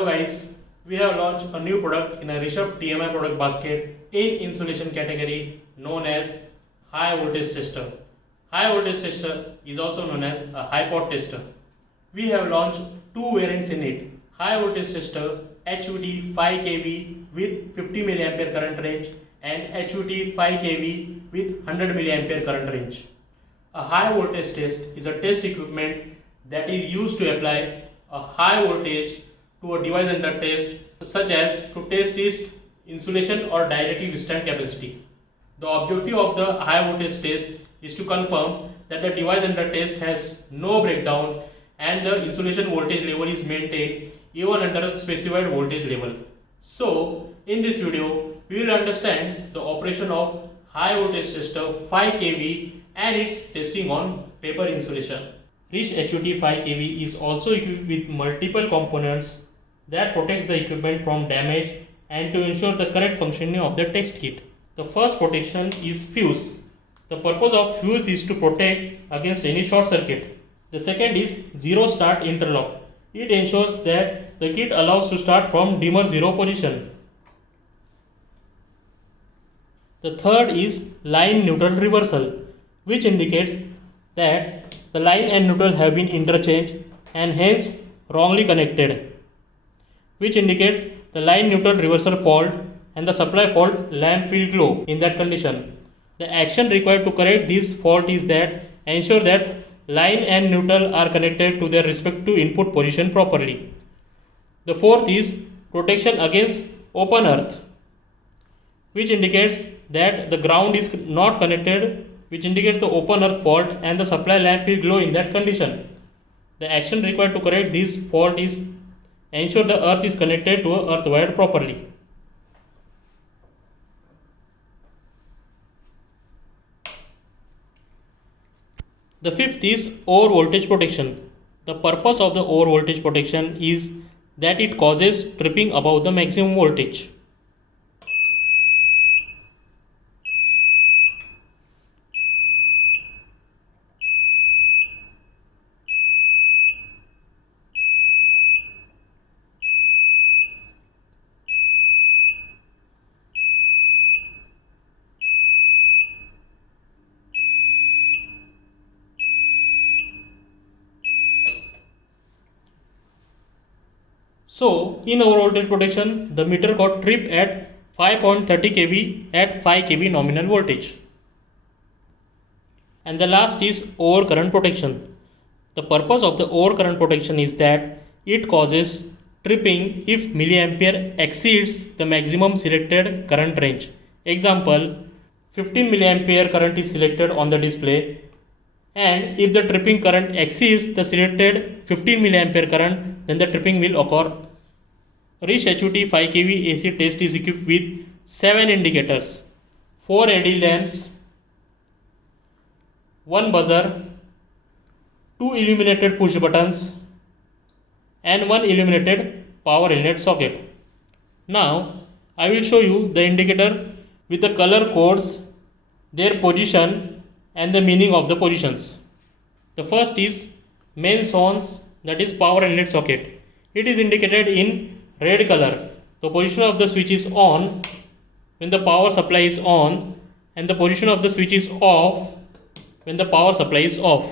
Hello guys, we have launched a new product in a Rishabh TMI product basket in insulation category known as high voltage tester. High voltage tester is also known as a high pot tester. We have launched two variants in it. High voltage tester HVT 5 kV with 50 mA current range and HVT 5 kV with 100 mA current range. A high voltage test is a test equipment that is used to apply a high voltage to a device under test, such as to test its insulation or dielectric withstand capacity. The objective of the high voltage test is to confirm that the device under test has no breakdown and the insulation voltage level is maintained even under a specified voltage level. So, in this video, we will understand the operation of high voltage tester 5 kV and its testing on paper insulation. Rish HVT 5 kV is also equipped with multiple components that protects the equipment from damage and to ensure the correct functioning of the test kit. The first protection is fuse. The purpose of fuse is to protect against any short circuit. The second is zero start interlock. It ensures that the kit allows to start from dimmer zero position. The third is line neutral reversal, which indicates that the line and neutral have been interchanged and hence wrongly connected, which indicates the line neutral reversal fault and the supply fault lamp will glow in that condition. The action required to correct this fault is that ensure that line and neutral are connected to their respective input position properly. The fourth is protection against open earth, which indicates that the ground is not connected, which indicates the open earth fault and the supply lamp will glow in that condition. The action required to correct this fault is ensure the earth is connected to a earth wire properly. The fifth is over voltage protection. The purpose of the over voltage protection is that it causes tripping above the maximum voltage. So, in over voltage protection, the meter got tripped at 5.30 kV at 5 kV nominal voltage. And the last is over current protection. The purpose of the over current protection is that it causes tripping if milliampere exceeds the maximum selected current range. Example, 15 milliampere current is selected on the display, and if the tripping current exceeds the selected 15 milliampere current, then the tripping will occur. Rish HVT 5 kV AC test is equipped with 7 indicators, 4 LED lamps, 1 buzzer, 2 illuminated push buttons, and 1 illuminated power inlet socket. Now, I will show you the indicator with the color codes, their position, and the meaning of the positions. The first is main source, that is power inlet socket. It is indicated in red color. The position of the switch is on when the power supply is on, and the position of the switch is off when the power supply is off.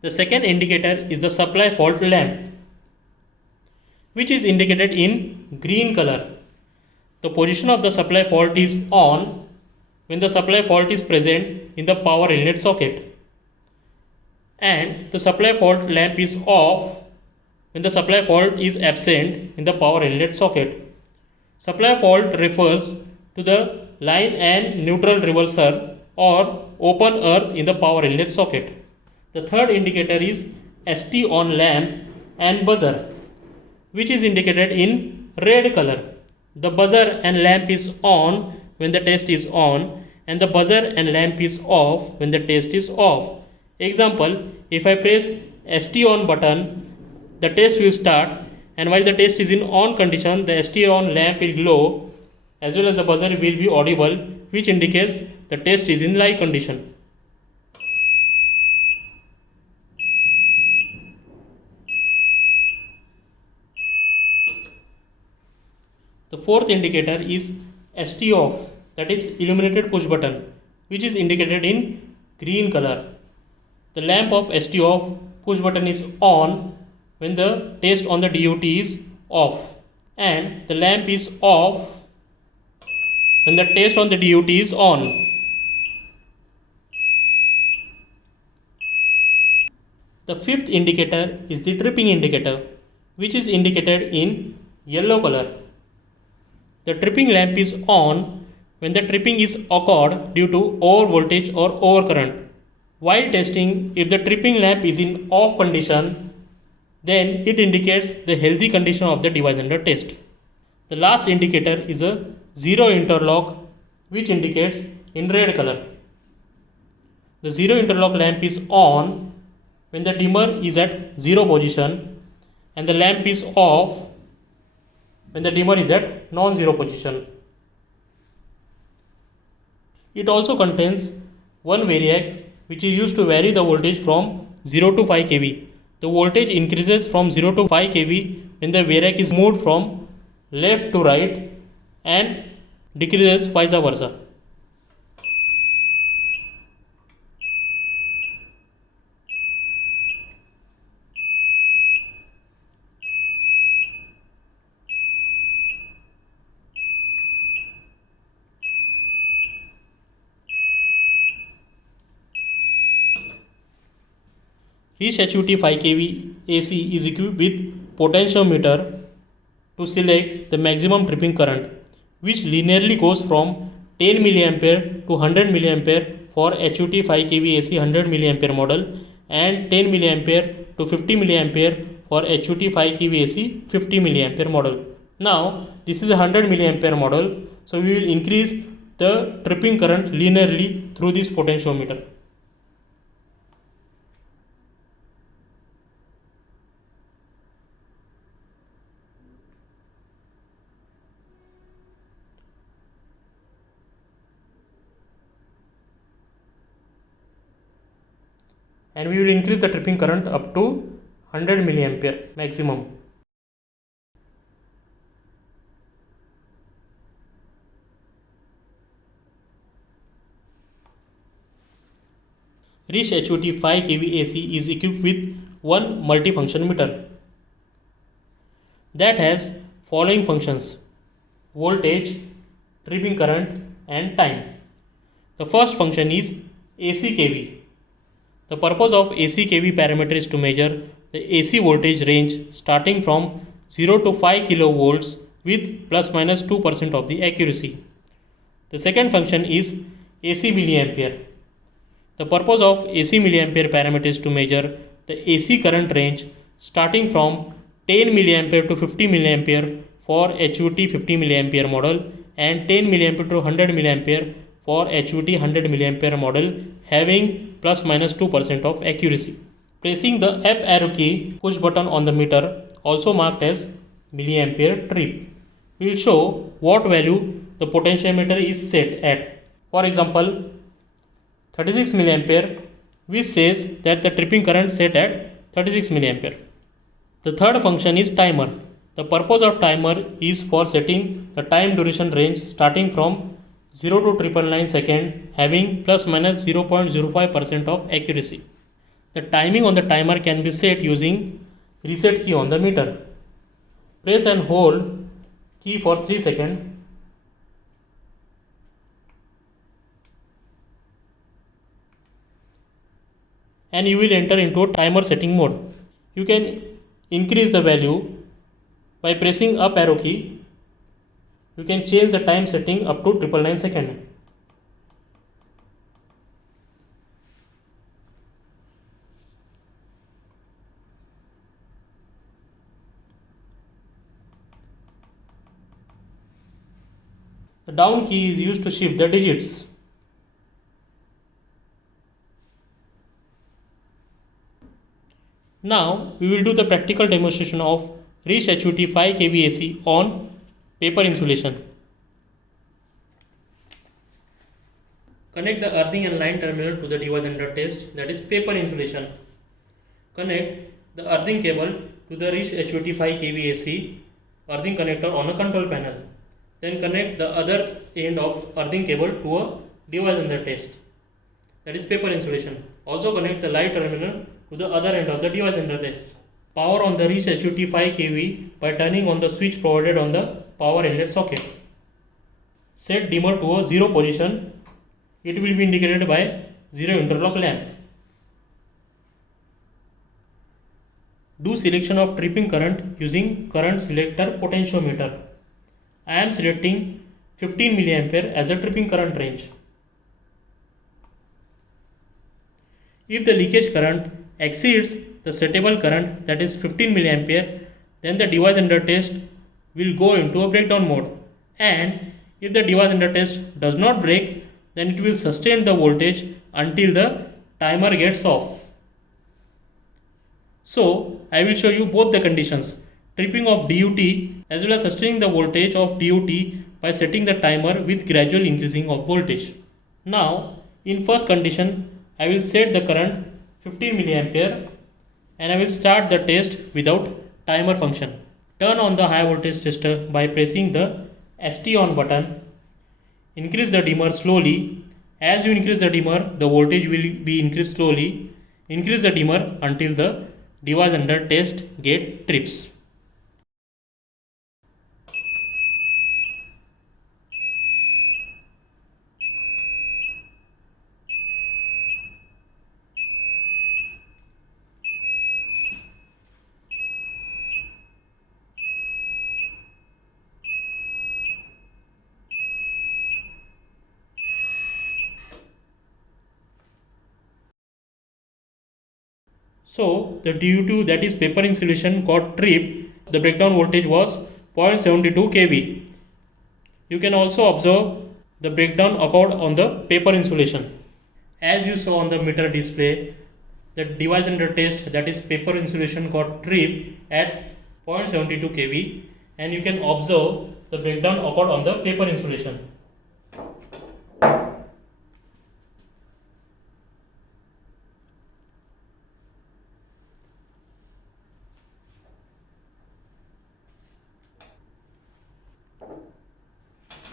The second indicator is the supply fault lamp, which is indicated in green color. The position of the supply fault is on when the supply fault is present in the power inlet socket, and the supply fault lamp is off when the supply fault is absent in the power inlet socket. Supply fault refers to the line and neutral reversal or open earth in the power inlet socket. The third indicator is ST on lamp and buzzer, which is indicated in red color. The buzzer and lamp is on when the test is on, and the buzzer and lamp is off when the test is off. Example, if I press ST on button, the test will start, and while the test is in on condition, the ST on lamp will glow as well as the buzzer will be audible, which indicates the test is in live condition. The fourth indicator is ST off, that is illuminated push button, which is indicated in green color. The lamp of ST off push button is on when the test on the DUT is off, and the lamp is off when the test on the DUT is on. The fifth indicator is the tripping indicator, which is indicated in yellow color. The tripping lamp is on when the tripping is occurred due to over voltage or over current. While testing, if the tripping lamp is in off condition, then it indicates the healthy condition of the device under test. The last indicator is a zero interlock, which indicates in red color. The zero interlock lamp is on when the dimmer is at zero position, and the lamp is off when the dimmer is at non-zero position. It also contains one variac, which is used to vary the voltage from 0 to 5 kV. The voltage increases from 0 to 5 kV when the variac is moved from left to right and decreases vice versa. Each HUT 5 kV AC is equipped with potentiometer to select the maximum tripping current, which linearly goes from 10 mA to 100 mA for HUT 5 kV AC 100 mA model and 10 mA to 50 mA for HUT 5 kV AC 50 mA model. Now this is a 100 mA model, so we will increase the tripping current linearly through this potentiometer. And we will increase the tripping current up to 100 mA maximum. Rish HUT 5 kV AC is equipped with one multifunction meter that has following functions: voltage, tripping current and time. The first function is AC kV. The purpose of AC kV parameter is to measure the AC voltage range starting from 0 to 5 kV with plus minus 2% of the accuracy. The second function is AC milliampere. The purpose of AC milliampere parameter is to measure the AC current range starting from 10 mA to 50 mA for HUT 50 mA model and 10 mA to 100 mA for HUT 100 mA model having plus minus 2% of accuracy. Pressing the up arrow key push button on the meter, also marked as milliampere trip, will show what value the potentiometer is set at. For example, 36 mA, which says that the tripping current set at 36 mA. The third function is timer. The purpose of timer is for setting the time duration range starting from 0 to 999 second having plus minus 0.05% of accuracy. The timing on the timer can be set using reset key on the meter. Press and hold key for 3 seconds. And you will enter into a timer setting mode. You can increase the value by pressing up arrow key. You can change the time setting up to 999 seconds. The down key is used to shift the digits. Now we will do the practical demonstration of Rish HUT 5 kV AC on paper insulation. Connect the earthing and line terminal to the device under test, that is paper insulation. Connect the earthing cable to the Rish HUT 5 kV AC earthing connector on a control panel. Then connect the other end of earthing cable to a device under test, that is paper insulation. Also connect the light terminal to the other end of the device under test. Power on the reach HUT 5 kV by turning on the switch provided on the power inlet socket. Set dimmer to a 0 position. It will be indicated by 0 interlock lamp. Do selection of tripping current using current selector potentiometer. I am selecting 15 mA as a tripping current range. If the leakage current exceeds the settable current, that is 15 mA, then the device under test will go into a breakdown mode, and if the device under test does not break, then it will sustain the voltage until the timer gets off. So I will show you both the conditions, tripping of DUT as well as sustaining the voltage of DUT by setting the timer with gradual increasing of voltage. Now in first condition, I will set the current 15 mA and I will start the test without timer function. Turn on the high voltage tester by pressing the ST on button. Increase the dimmer slowly. As you increase the dimmer, the voltage will be increased slowly. Increase the dimmer until the device under test gate trips. So the DUT, that is paper insulation, got tripped. The breakdown voltage was 0.72 kV. You can also observe the breakdown occurred on the paper insulation. As you saw on the meter display, the device under test, that is paper insulation, got tripped at 0.72 kV, and you can observe the breakdown occurred on the paper insulation.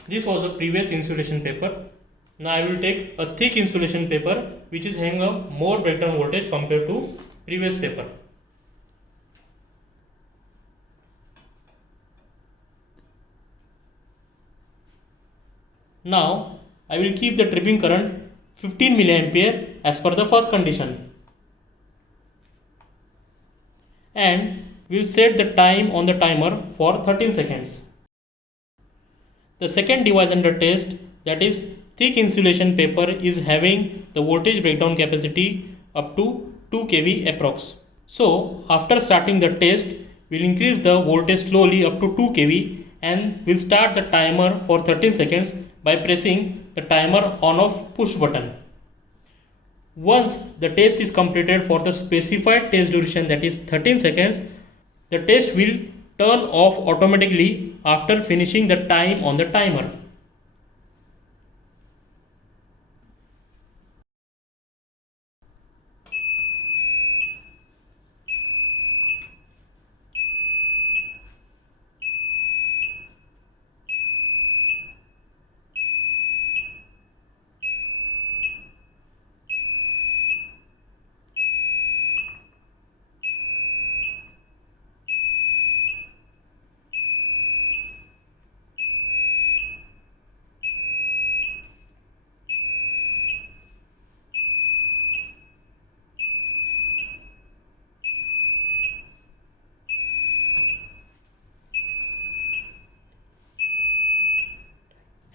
This was a previous insulation paper. Now I will take a thick insulation paper which is having a more breakdown voltage compared to previous paper. Now I will keep the tripping current 15 mA as per the first condition, and will set the time on the timer for 13 seconds. The second device under test, that is thick insulation paper, is having the voltage breakdown capacity up to 2 kV approx. So after starting the test, we will increase the voltage slowly up to 2 kV and will start the timer for 13 seconds by pressing the timer on off push button. Once the test is completed for the specified test duration, that is 13 seconds, the test will turn off automatically after finishing the time on the timer.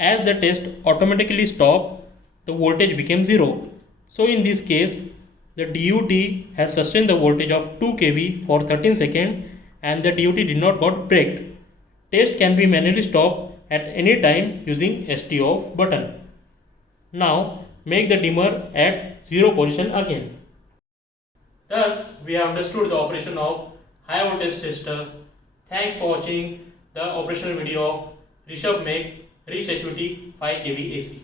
As the test automatically stopped, the voltage became 0. So in this case, the DUT has sustained the voltage of 2 kV for 13 seconds and the DUT did not got breaked. Test can be manually stopped at any time using ST off button. Now make the dimmer at 0 position again. Thus we have understood the operation of high voltage tester. Thanks for watching the operational video of Rishabh Meg Reach HUT 5 kV AC.